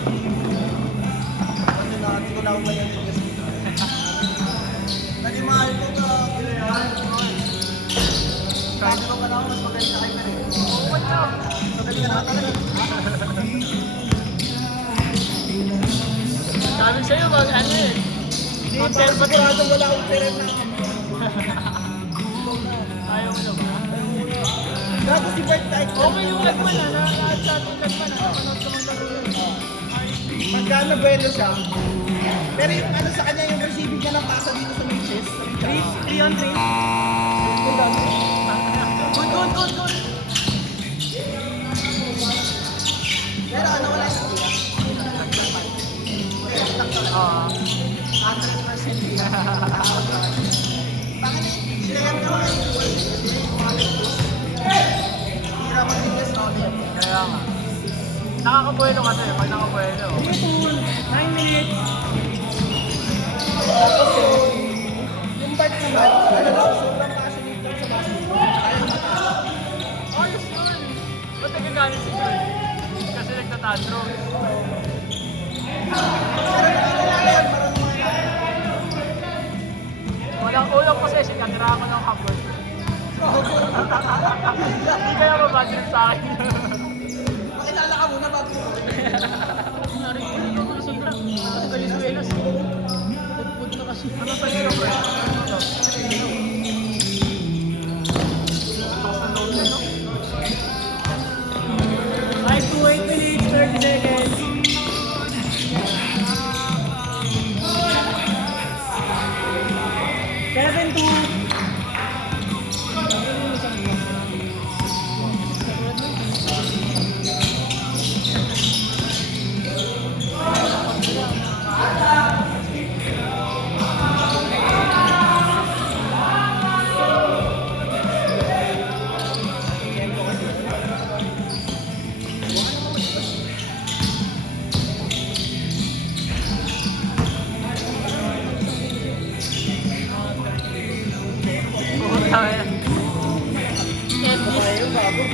Ano na, hindi ko na ako mayan kasi. Nanimahay ko ka. Sabi ko pa na ako, mas magaling na kayo na rin. Magaling na talaga. Sabi sa'yo, ano eh. Hindi, parang sigurado wala akong pera na. Ayaw mo na ba? Gago si Bert kahit Okay yung lagman na, lahat sa ating lagman na. Napanood ko man laro yun. magkano buwelo siya. Pero yung ano sa kanya, yung receiving niya ng pasa dito sa Mages. 3 on 3. Good. Pero ano, wala siya kuya. Oo. 100% niya. Bakit i-share ko na yung world kasi yung mga lectures. Hira mag-invest na ulit. Kaya nga. Nakakabuelo kasi, pag nakabuelo. 9 minutes. Tapos yung part naman, ano daw, sobrang passionate lang sa basketball. Ayaw mataas. Ayos yun! Ba't nagagalit si Joy? Kasi nagtatantro. Ulang possession niya, tirahan ko ng half-court. Hindi kaya mabadrip sa akin. Makilala ka muna bago mo. Narinig ko na sobra. Kasi Venezuela siya. Pudpud na kasi. Ano sa iyo, bro? Ano? Sa load na, no? 5 to 8 minutes, 30 seconds. Seven to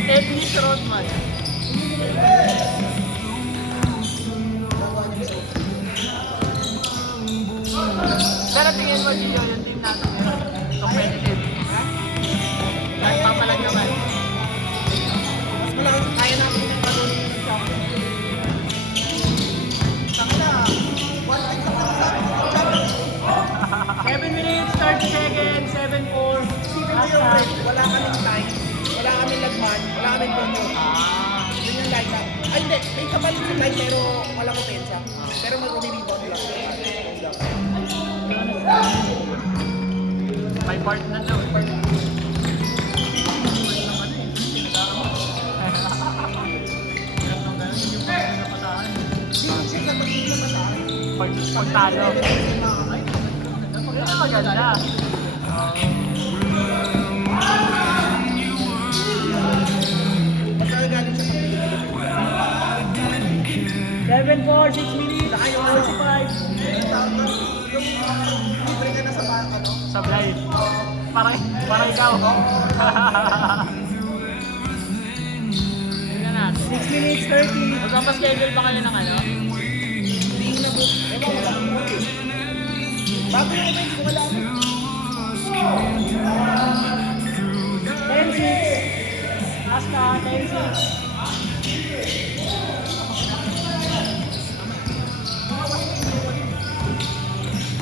Ednis Rodman. Pero tingin mo, Gio, yung team natin competitive. Kahit papalag naman. mas malakas, kaya natin yung panunin ng champion. Saka na, one time sa pag-usapan ng champion. 7 minutes, 30 seconds, 7-4. Isipin mo yung break, wala kaming time, wala kaming lagman, wala kaming punyo. Yun yung line up. Ay hindi, may kapalit sa line pero walang opensya. Pero mag-rebound lang. May part na daw. Hindi siya sa pag-ibig na mataas. Pagtalo. Yun ang maganda. Magkagaling siya sa pag-ibig. 7-4, 6 minutes, 45. Yung libre ka na sa ano? Sablay. Parang ikaw. Tingnan natin. 6 minutes, 30. Magpapaschedule ba kayo ng ano? Hindi na book. Ewan ko lang book eh. Bago yung event ko wala mo. 10-6. Hasta 10-6.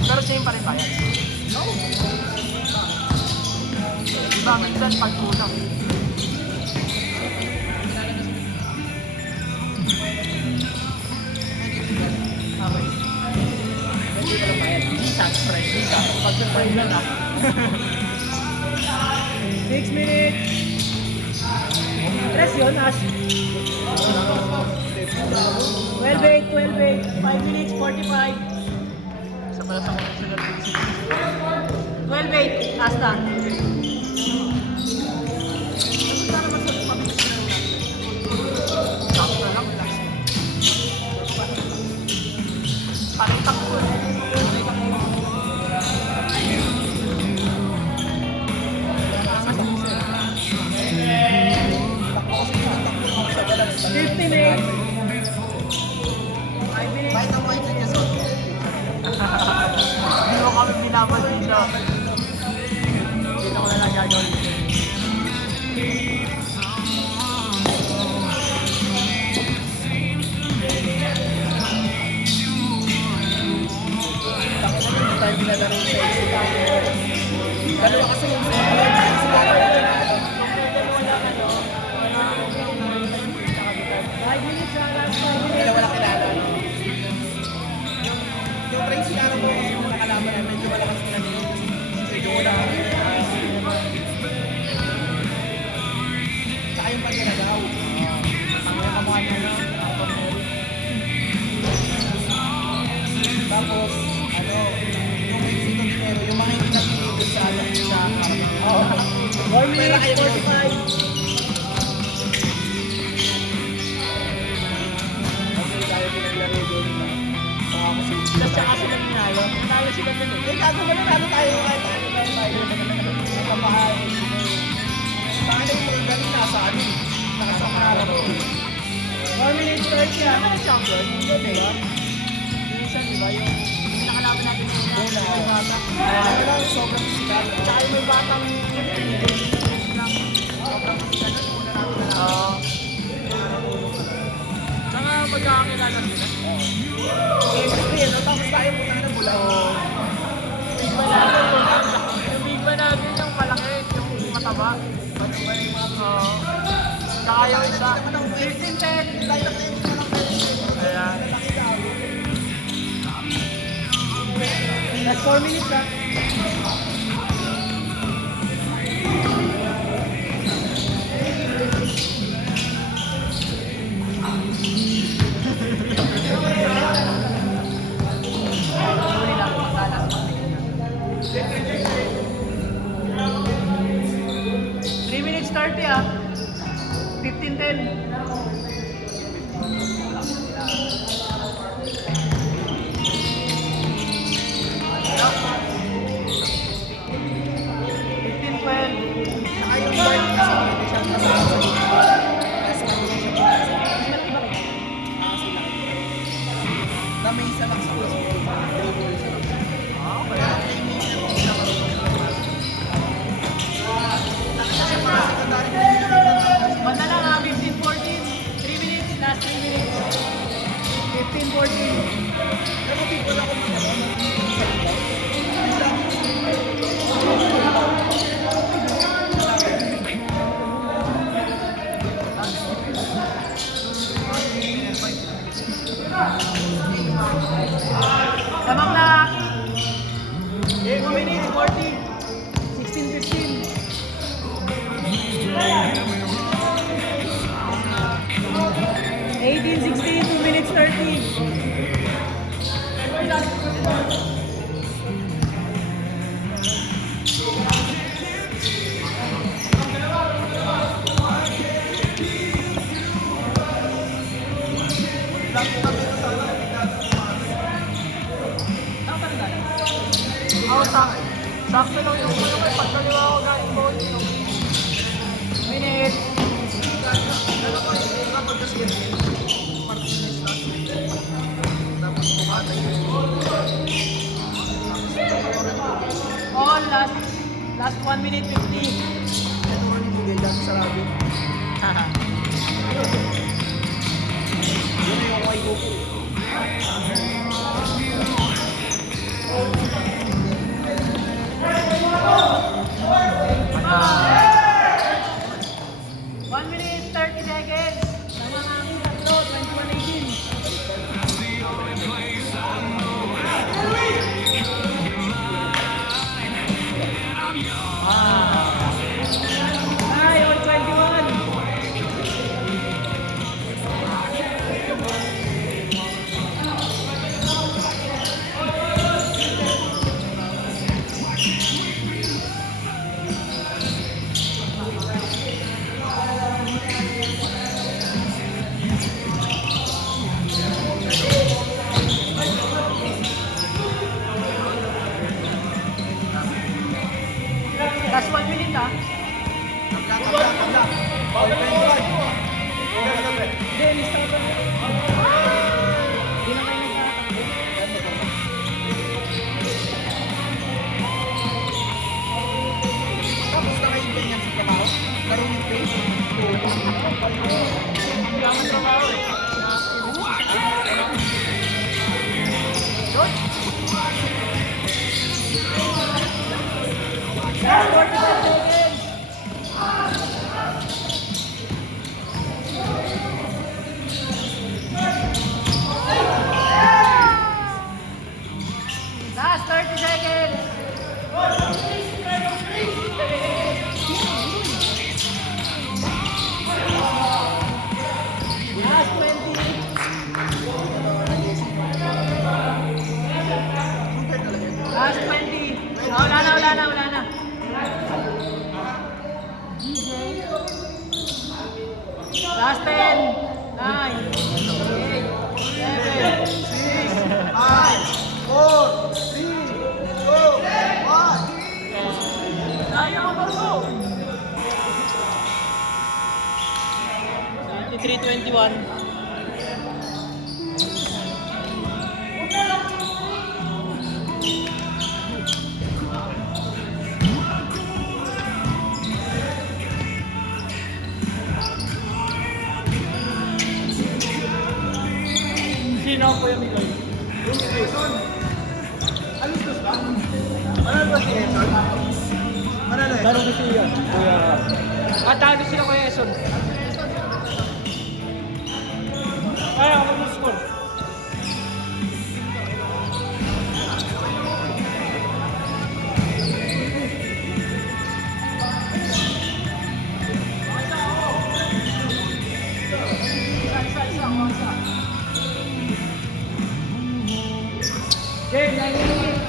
Pero same pa rin ba yan? Diba, minsan pag kulang. Okay. Hindi ka lang bayad. Hindi subscribe. Hindi ka. Pag-subscribe lang ah. 6 minutes. Press yun, as. 12-8, 12-8. 5 minutes, 45. Isa pala sa conventional basic. 12-8, hasta. Sakto lang. Palitak ko. Takbo kasi yung takbo sa galang. 15-8. na rin sexy tayo. Dalawa kasi yung second, kasi wala rin nanalo. Hindi wala kilala, no? Yung Tracy Araw mo kasi yung nakalaban na medyo malakas na nila. Medyo wala ka rin. Saka yung pag-iragaw. Ang may kamukha niya na. Tapos, ano, yung Mexico Dinero, yung mga hindi napili sa Oo. 1 minute 45. Okay, tayo pinaglaro doon. Baka kasi Tapos siya kasi nang nanalo. Nanalo sila dun eh. eh, kaso mananalo tayo kahit ano tayo tayo. Nagpapahal. Sana yung galing nasa ano, nasa harap. 1 minute 30 Ano na champion? Hindi. Yung isa, di ba? Yung nakalaban natin yung Una. yung bata. Ano lang, sobrang sikat. Tsaka yung may batang lang. Sobrang sikat. Una natin na lang. Oo. Tsaka magkakakilala sila. Chemistry, ano? Tapos tayo punta na bulan. Big man natin, yung big man natin yung malaki, yung mataba. Oo. Tsaka yung isa. 15-10. Ayan. Last 4 minutes ha. Huli lang, maglalas pa. 3 minutes 30 ah. 15-10. Saka yung guard kasi pwede siyang kasama sa gitna. Mas mali siya dito. Kasi lang. Na may isa lang sa puso. 3 goals lang. Kaya playmaker ko siya marunong sa labas. Nakita siya mga secondary player na Banda lang ah, 15-14. 3 minutes, last 3 minutes. 15-14. Pero people ako mga Tamang na. 2 minutes 40. 16-15. 18-16, 2 minutes 30. Sakto lang yung ulo ko. Pagkaliwa ako galing ball. Minute. Oh, last 1 minute 50. Ito ko nibigay dati sa rabi. Yun na yung kay Goku. One minute, 30 seconds. Tama nga ang tatlo, 21-18. Ay, on 21. 31. Sino po yung Miguel? Alistos ba? Manalo ba si Eson? Manalo eh. Tanong ko siya. Kuya. Talo sila kay Eson. Ay, ako mag-score. Okay, 9 minutes.